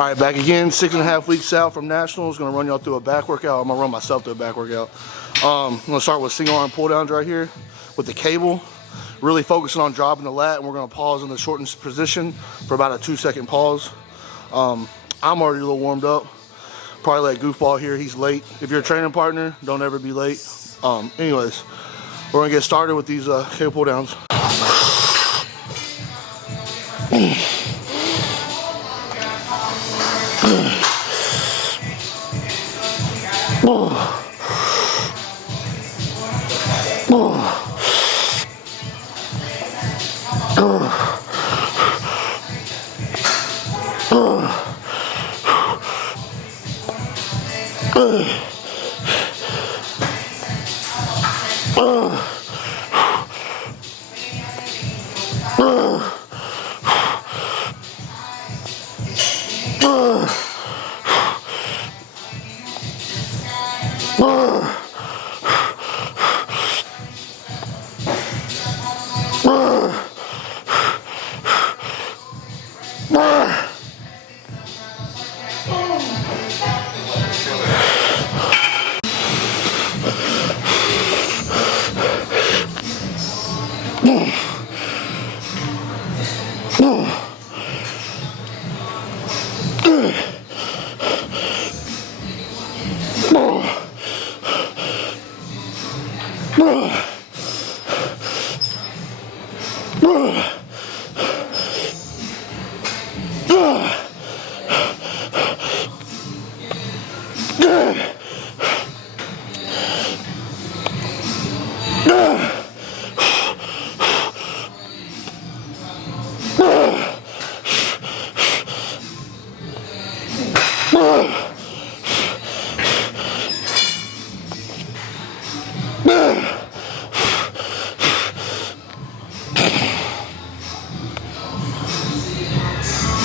All right, back again, 6.5 weeks out from Nationals. Gonna run y'all through a back workout. I'm gonna run myself through a back workout. I'm gonna start with single arm pull downs right here with the cable. Really focusing on dropping the lat, and we're gonna pause in the shortened position for about a 2-second pause. I'm already a little warmed up. Probably let Goofball here, he's late. If you're a training partner, don't ever be late. Anyways, we're gonna get started with these cable pull downs.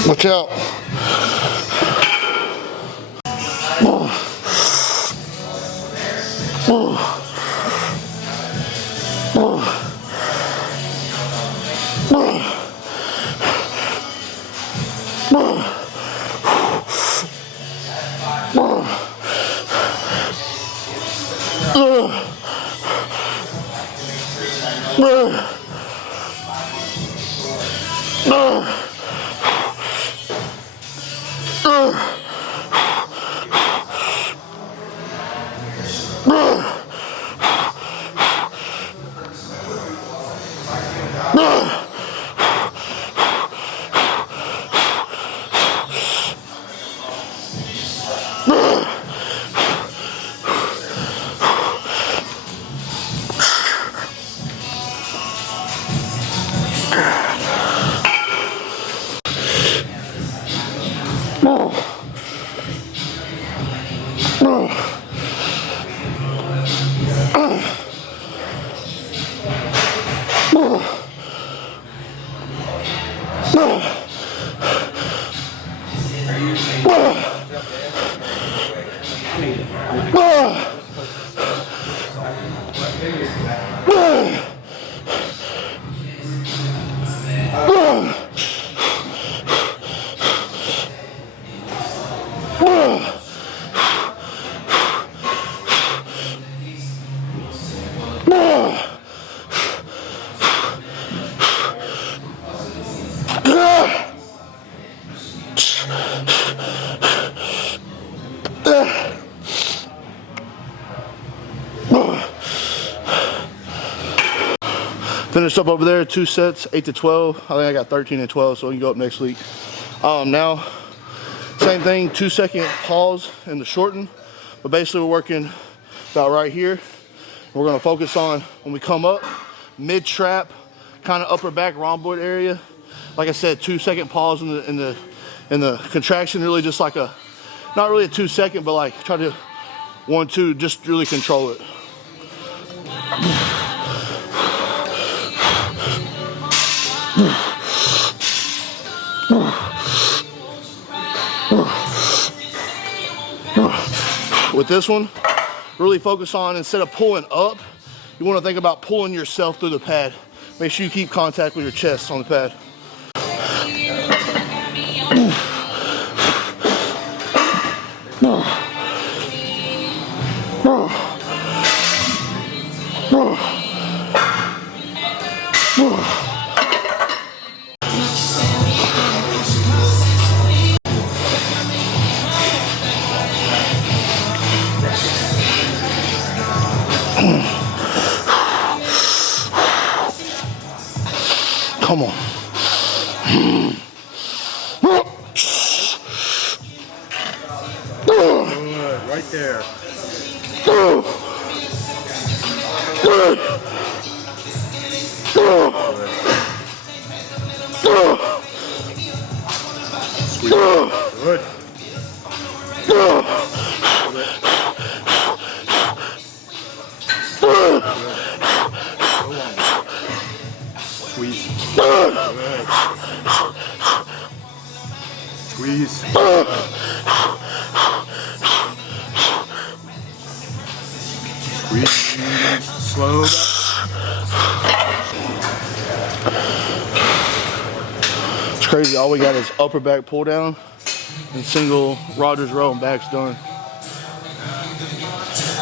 Watch out. Finished up over there, 2 sets, 8 to 12. I think I got 13 and 12, so we can go up next week. Now, same thing, 2-second pause in the shorten, but basically we're working about right here. We're gonna focus on when we come up, mid-trap, kind of upper back rhomboid area. Like I said, 2-second pause in the contraction, really just like not really a 2-second, but like try to 1, 2, just really control it. With this one, really focus on, instead of pulling up, you want to think about pulling yourself through the pad. Make sure you keep contact with your chest on the pad. Come on. Good, right there. Good. Squeeze. Good. Squeeze. Squeeze. Slow. It's crazy. All we got is upper back pull down and single Rogers row and back's done.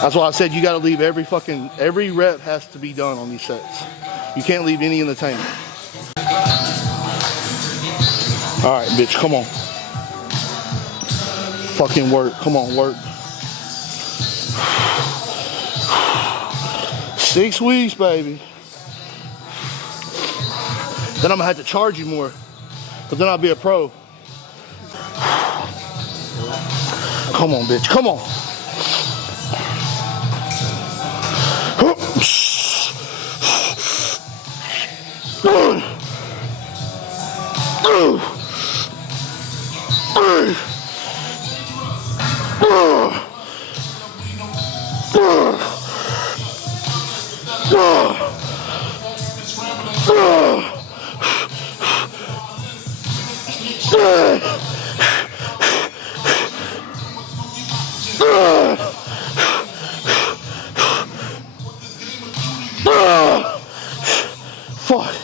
That's why I said you got to leave every rep has to be done on these sets. You can't leave any in the tank. All right, bitch, come on. Fucking work. Come on, work. 6 weeks, baby. Then I'm gonna have to charge you more, but then I'll be a pro. Come on, bitch, come on. Fuck.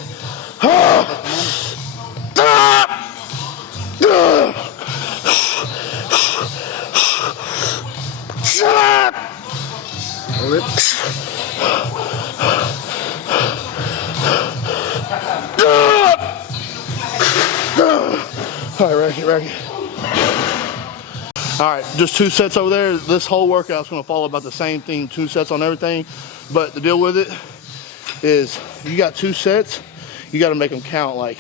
All right, Racky. All right, just 2 sets over there. This whole workout's gonna follow about the same thing, 2 sets on everything. But the deal with it is you got 2 sets, you gotta make them count. Like,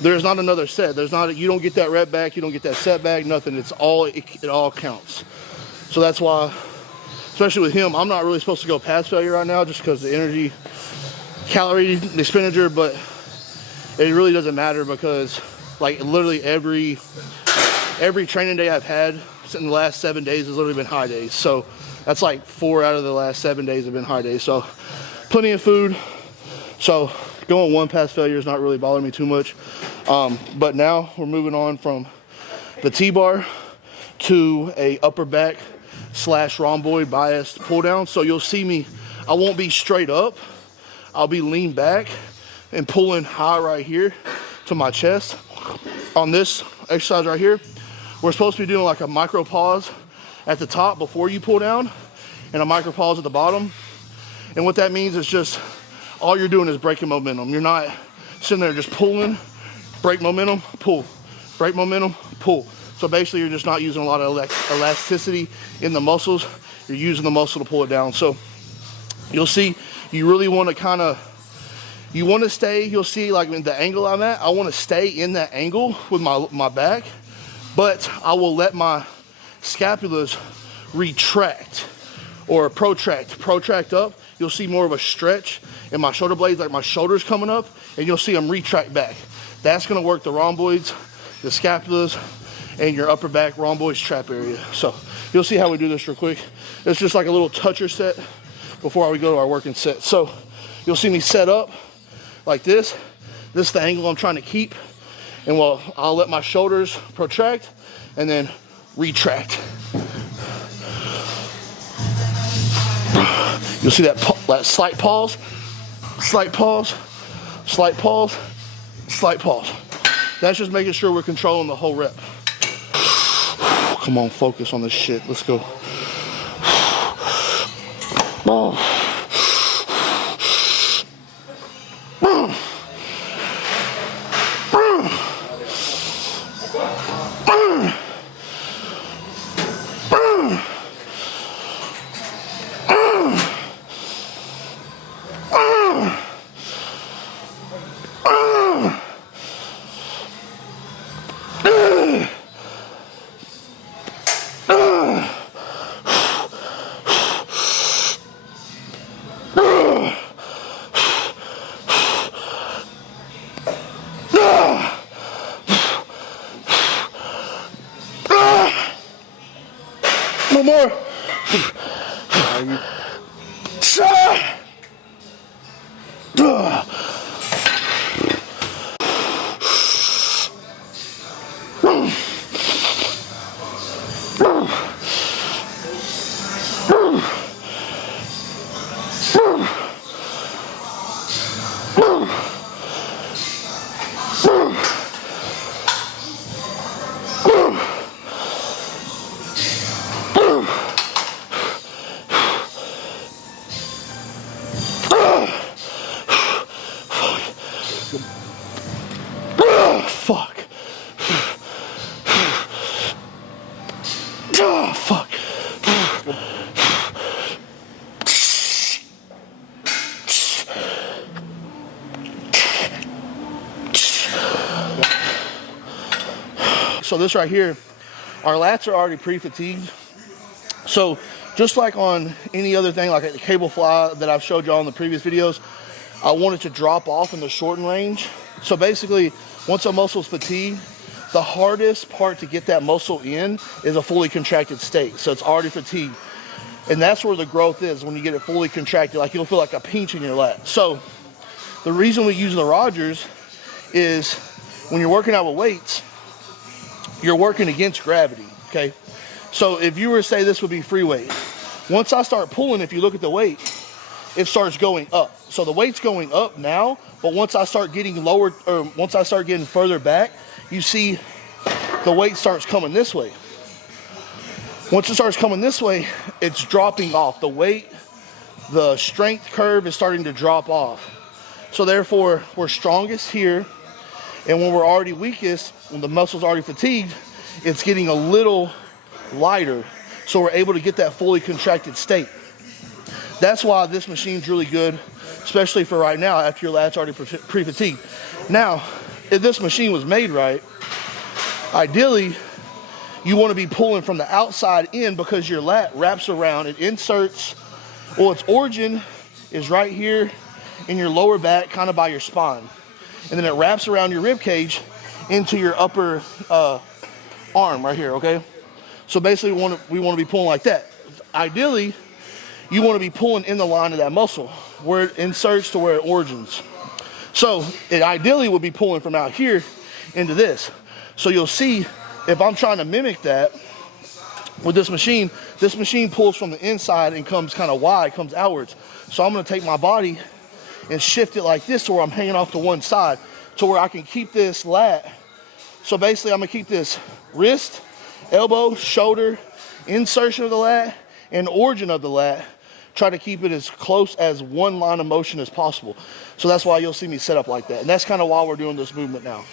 there's not another set. You don't get that rep back, you don't get that set back, nothing. It all counts. So that's why, especially with him, I'm not really supposed to go past failure right now just because the energy, calorie expenditure, but it really doesn't matter because like literally every training day I've had in the last 7 days has literally been high days. So that's like 4 out of the last 7 days have been high days. So plenty of food. So going 1 past failure is not really bothering me too much. But now we're moving on from the T-bar to a upper back / rhomboid biased pull down. So you'll see me, I won't be straight up. I'll be lean back and pulling high right here to my chest. On this exercise right here, we're supposed to be doing like a micro pause at the top before you pull down and a micro pause at the bottom. And what that means is just all you're doing is breaking momentum. You're not sitting there just pulling, break momentum, pull, break momentum, pull. So basically you're just not using a lot of elasticity in the muscles. You're using the muscle to pull it down. So you'll see, you really want to you want to stay, you'll see like in the angle I'm at, I want to stay in that angle with my back, but I will let my scapulas retract or protract up. You'll see more of a stretch in my shoulder blades, like my shoulders coming up, and you'll see them retract back. That's going to work the rhomboids, the scapulas, and your upper back rhomboids trap area. So you'll see how we do this real quick. It's just like a little toucher set before we go to our working set. So you'll see me set up like this. This is the angle I'm trying to keep. And I'll let my shoulders protract and then retract. You'll see that slight pause, slight pause, slight pause, slight pause. That's just making sure we're controlling the whole rep. Come on, focus on this shit. Let's go. Oh. No more. Fuck. Oh, fuck. So this right here, our lats are already pre-fatigued. So just like on any other thing, like the cable fly that I've showed y'all in the previous videos, I want it to drop off in the shorten range. So basically, once a muscle's fatigued, the hardest part to get that muscle in is a fully contracted state. So it's already fatigued. And that's where the growth is when you get it fully contracted. Like you'll feel like a pinch in your lat. So the reason we use the Rogers is when you're working out with weights, you're working against gravity, okay? So if you were to say this would be free weight, once I start pulling, if you look at the weight, it starts going up. So the weight's going up now, but once I start getting lower, or once I start getting further back, you see the weight starts coming this way. Once it starts coming this way, it's dropping off. The weight, the strength curve is starting to drop off. So therefore, we're strongest here, and when we're already weakest, when the muscle's already fatigued, it's getting a little lighter, so we're able to get that fully contracted state. That's why this machine's really good, especially for right now after your lat's already pre-fatigued. Now, if this machine was made right, ideally, you want to be pulling from the outside in because your lat wraps around, it inserts, well, its origin is right here in your lower back, kind of by your spine. And then it wraps around your rib cage into your upper arm right here, okay? So basically we want to be pulling like that. Ideally, you want to be pulling in the line of that muscle where it inserts to where it origins. So it ideally would be pulling from out here into this. So you'll see if I'm trying to mimic that with this machine pulls from the inside and comes kind of wide, comes outwards. So I'm going to take my body and shift it like this to where I'm hanging off to one side to where I can keep this lat. So basically I'm going to keep this wrist, elbow, shoulder, insertion of the lat, and origin of the lat. Try to keep it as close as one line of motion as possible. So that's why you'll see me set up like that. And that's kind of why we're doing this movement now.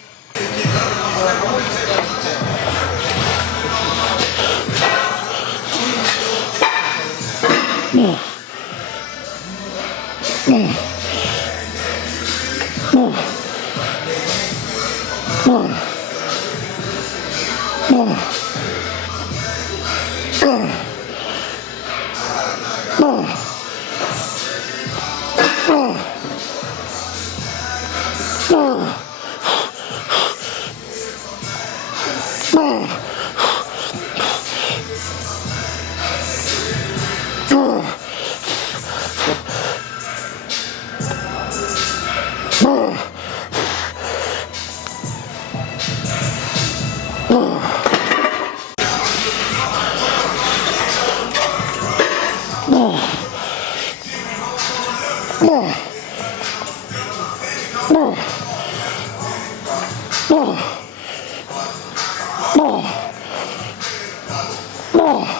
Fuck!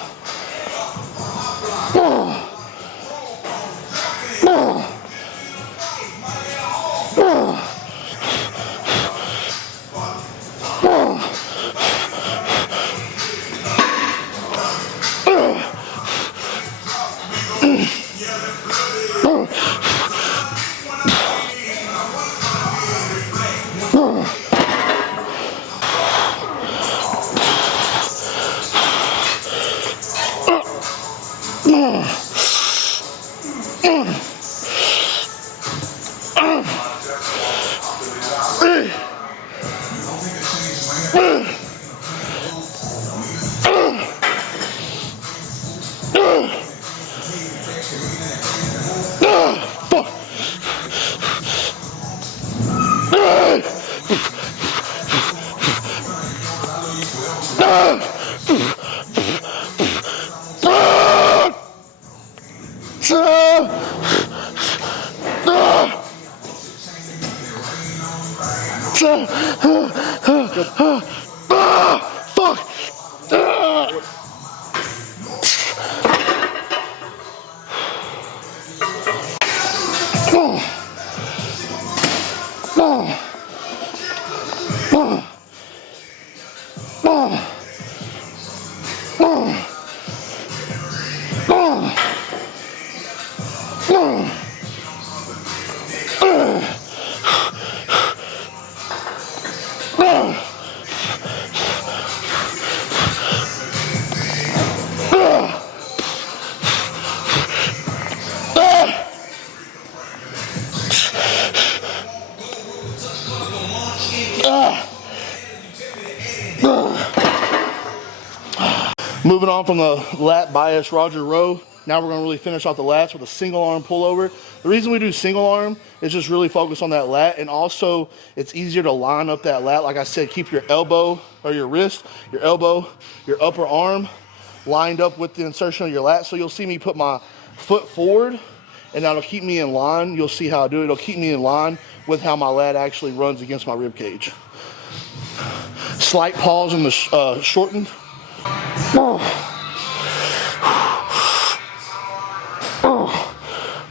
Moving on from the lat bias Roger row, now we're going to really finish off the lats with a single arm pullover. The reason we do single arm is just really focus on that lat, and also it's easier to line up that lat. Like I said, keep your elbow or your wrist, your elbow, your upper arm lined up with the insertion of your lat. So you'll see me put my foot forward, and that'll keep me in line. You'll see how I do it. It'll keep me in line with how my lat actually runs against my rib cage. Slight pause in the shortened.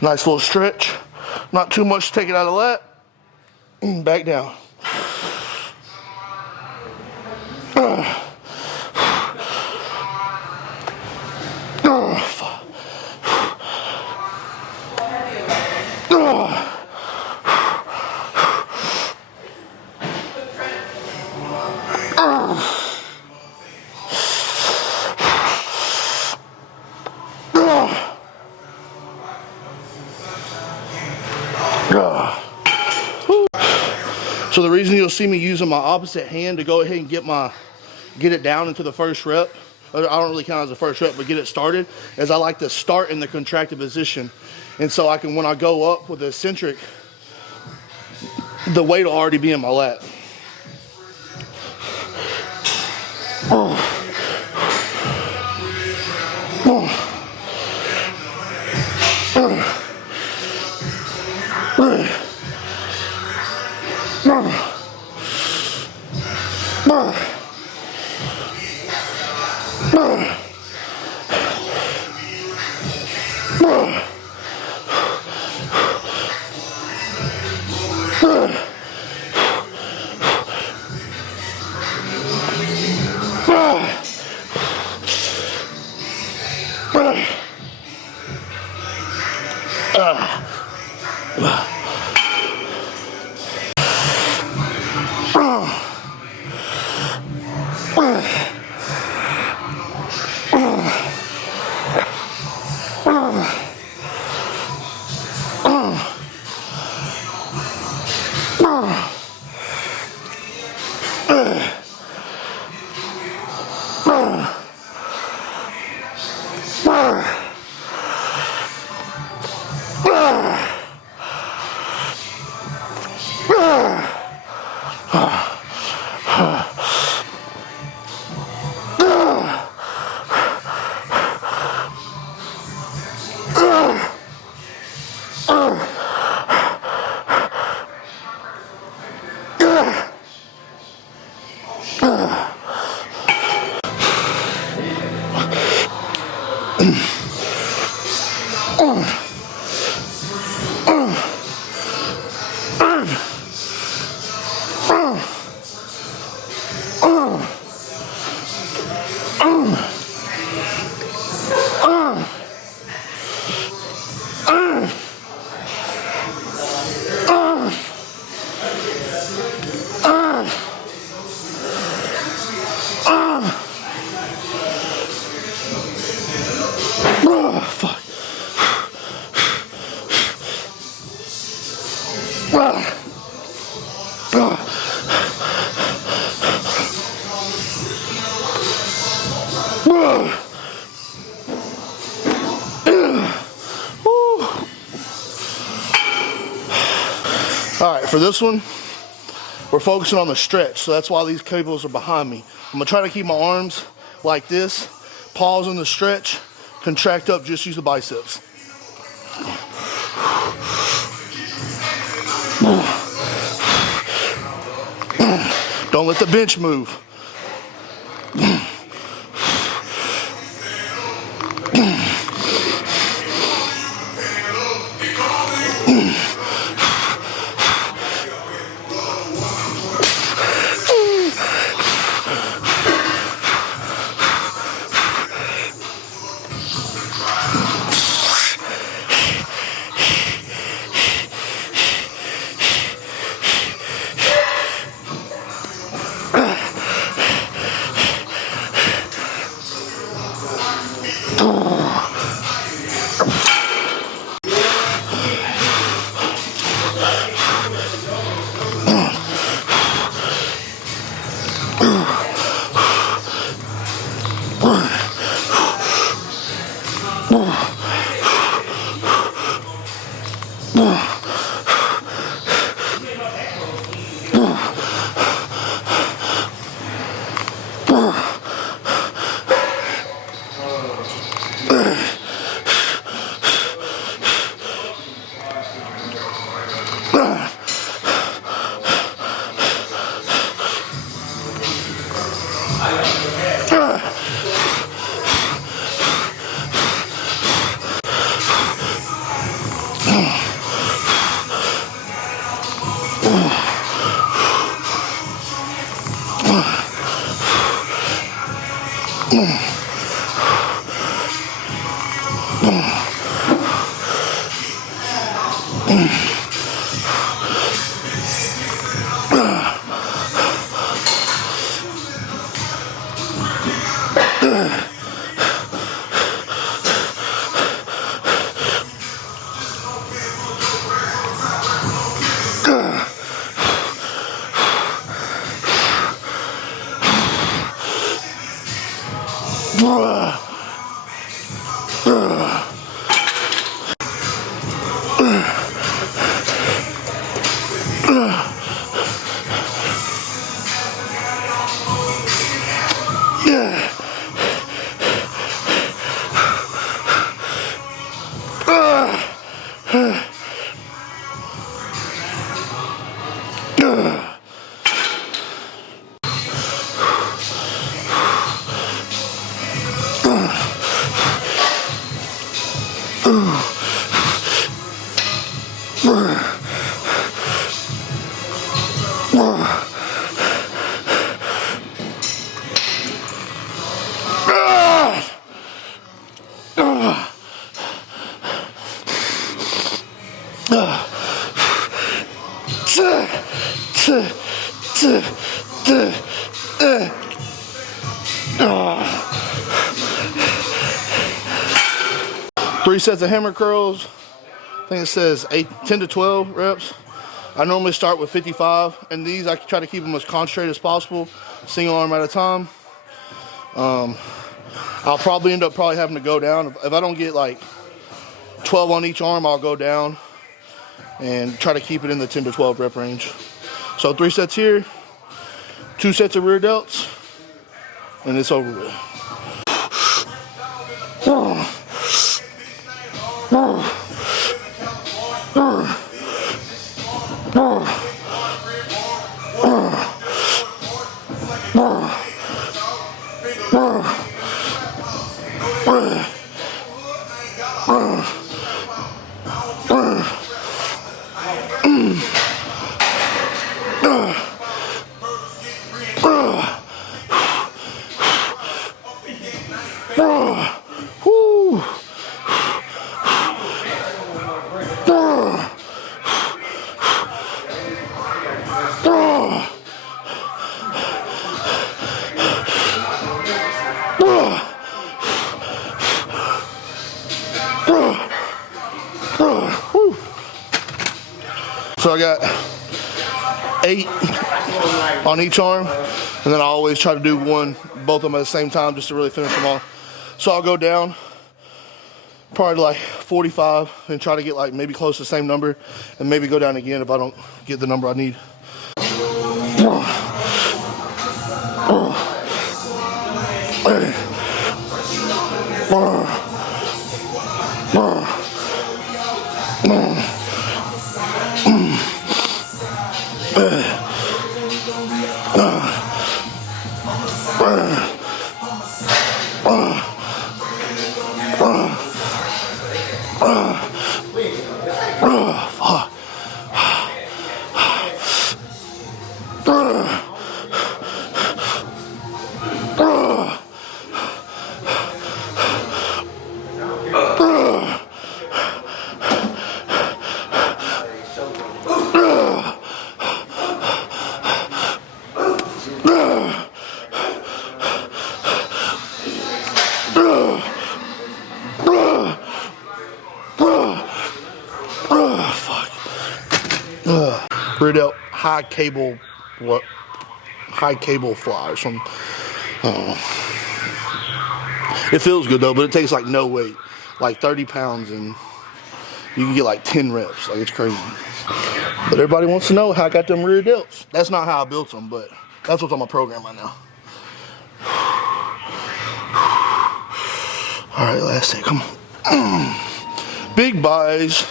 Nice little stretch. Not too much to take it out of lat. Back down. So the reason you'll see me using my opposite hand to go ahead and get it down into the first rep, I don't really count it as the first rep, but get it started, is I like to start in the contracted position. And so I can, when I go up with the eccentric, the weight will already be in my lat. Fuck. All right, for this one, we're focusing on the stretch, so that's why these cables are behind me. I'm gonna try to keep my arms like this, pause in the stretch, contract up, just use the biceps. Don't let the bench move. Three sets of hammer curls. I think it says 10 to 12 reps. I normally start with 55, and these I try to keep them as concentrated as possible, single arm at a time. I'll probably end up having to go down. If I don't get like 12 on each arm, I'll go down and try to keep it in the 10 to 12 rep range. So 3 sets here, 2 sets of rear delts, and it's over with. Woo. So I got 8 on each arm, and then I always try to do both of them at the same time just to really finish them off. So I'll go down probably like 45 and try to get like maybe close to the same number, and maybe go down again if I don't get the number I need. Rear delt high cable fly or something. It feels good though, but it takes like no weight, like 30 pounds, and you can get like 10 reps. Like, it's crazy. But everybody wants to know how I got them rear delts. That's not how I built them, but that's what's on my program right now. All right, last set, come on. Big buys.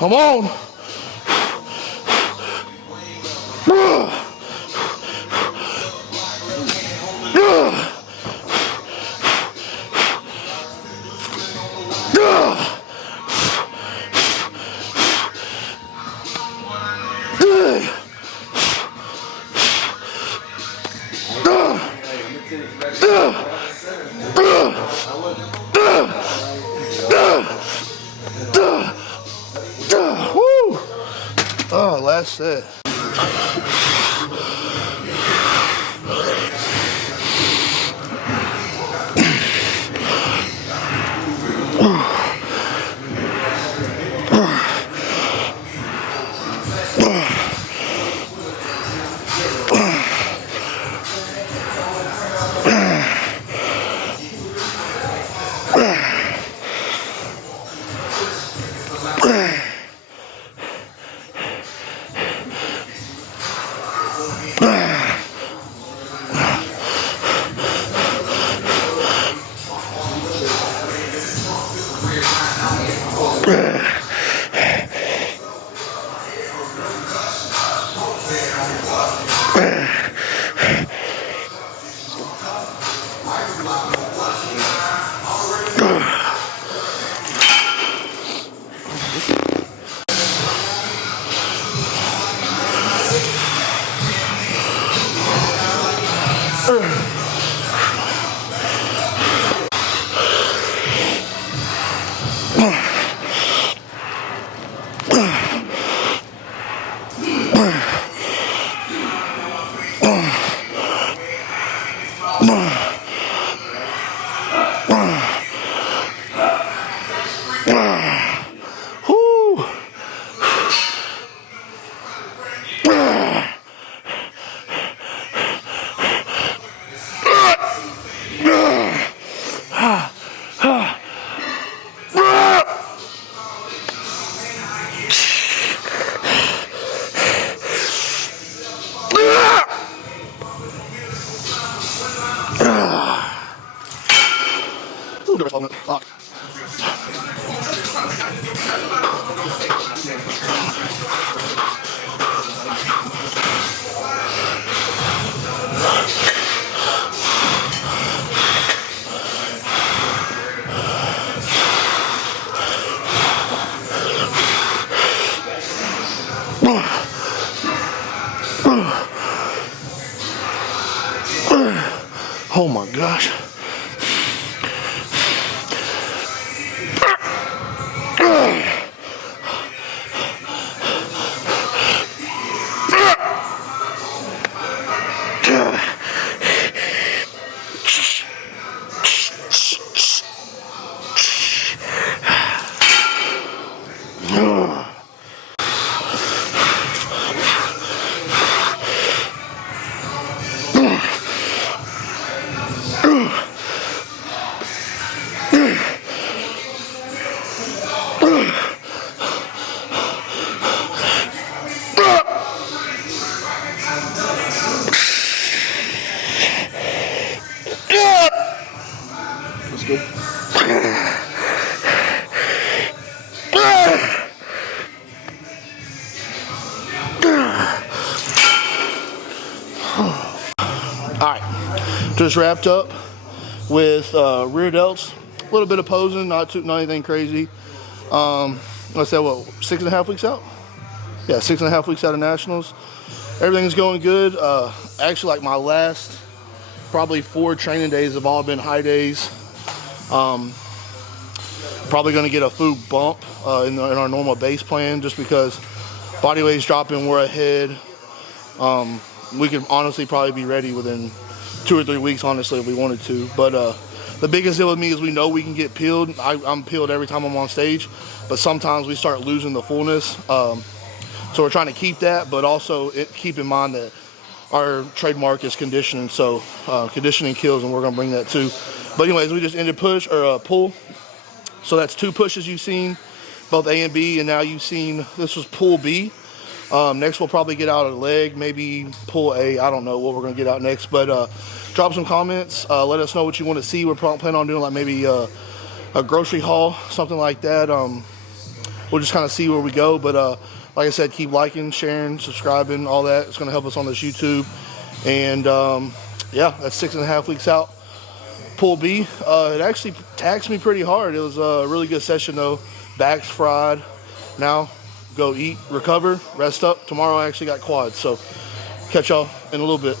Come on. Oh, last set. Oh my gosh. That's good. Alright, just wrapped up with rear delts. A little bit of posing, not anything crazy. I said, what, 6.5 weeks out? Yeah, 6.5 weeks out of nationals. Everything's going good. Actually, like my last probably 4 training days have all been high days. Probably going to get a food bump in our normal base plan just because body weight's dropping, we're ahead. We could honestly probably be ready within 2 or 3 weeks, honestly, if we wanted to. But the biggest deal with me is we know we can get peeled. I'm peeled every time I'm on stage, but sometimes we start losing the fullness. So we're trying to keep that, but also keep in mind that our trademark is conditioning. So conditioning kills, and we're going to bring that too. But anyways, we just ended pull. So that's 2 pushes you've seen, both A and B, and now you've seen this was pull B. Next we'll probably get out a leg, maybe pull A. I don't know what we're going to get out next, but drop some comments. Let us know what you want to see. We're planning on doing like maybe a grocery haul, something like that. We'll just kind of see where we go, but like I said, keep liking, sharing, subscribing, all that. It's going to help us on this YouTube. And yeah, that's 6.5 weeks out. Pull B. It actually taxed me pretty hard. It was a really good session though. Back's fried. Now go eat, recover, rest up. Tomorrow I actually got quads. So catch y'all in a little bit.